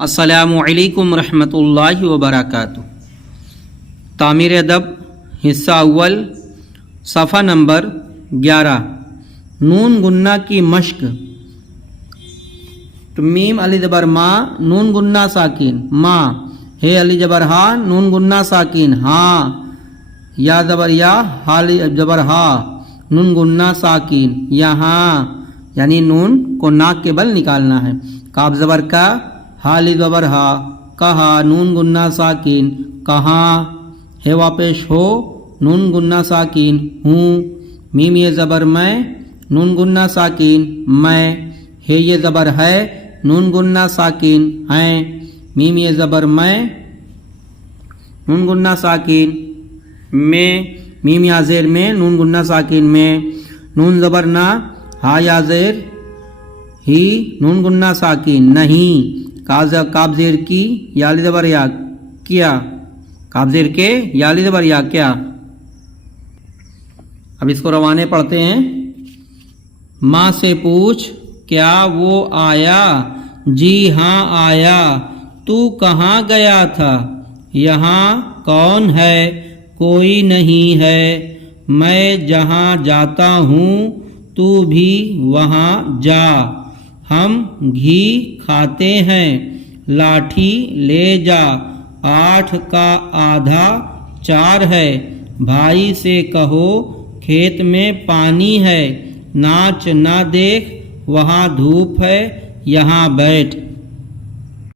अस्सलामु अलैकुम रहमतुल्लाहि व बरकातुहू। तामीर अदब हिस्सा अव्वल सफ़ा नंबर 11। नून गुन्ना की मश्क। तो मीम अली जबर मा, नून गुन्ना साकिन मा, हे अली जबर हा, नून गुन्ना साकिन हा, या जबर या, हाली जबर हा, नून गुन्ना साकिन यहाँ, यानी नून को नाक के बल निकालना है। काफ जबर का, हाली जबर हा, कहा, नून गुन्ना साकिन कहाँ, है वापेश हो, नून गुन्ना साकिन हूँ, मीम ये ज़बर मैं, नून गुन्ना साकिन मैं, है ये ज़बर है, नून गुन्ना साकिन हैं, मीम ये ज़बर मैं, नून गुन्ना साकिन में, मीम या ज़ेर में, नून गुन्ना साकिन में, नून ज़बर ना, हा या ज़ेर ही, नून गुन्ना साकिन नहीं, काब ज़ेर की, याली ज़बर या क्या, काब ज़ेर के, याली ज़बर या क्या। अब इसको रवाने पढ़ते हैं। माँ से पूछ क्या वो आया, जी हाँ आया, तू कहाँ गया था, यहाँ कौन है, कोई नहीं है, मैं जहाँ जाता हूँ तू भी वहाँ जा, हम घी खाते हैं, लाठी ले जा, 8 का आधा 4 है, भाई से कहो खेत में पानी है, नाच ना देख वहाँ धूप है, यहाँ बैठ।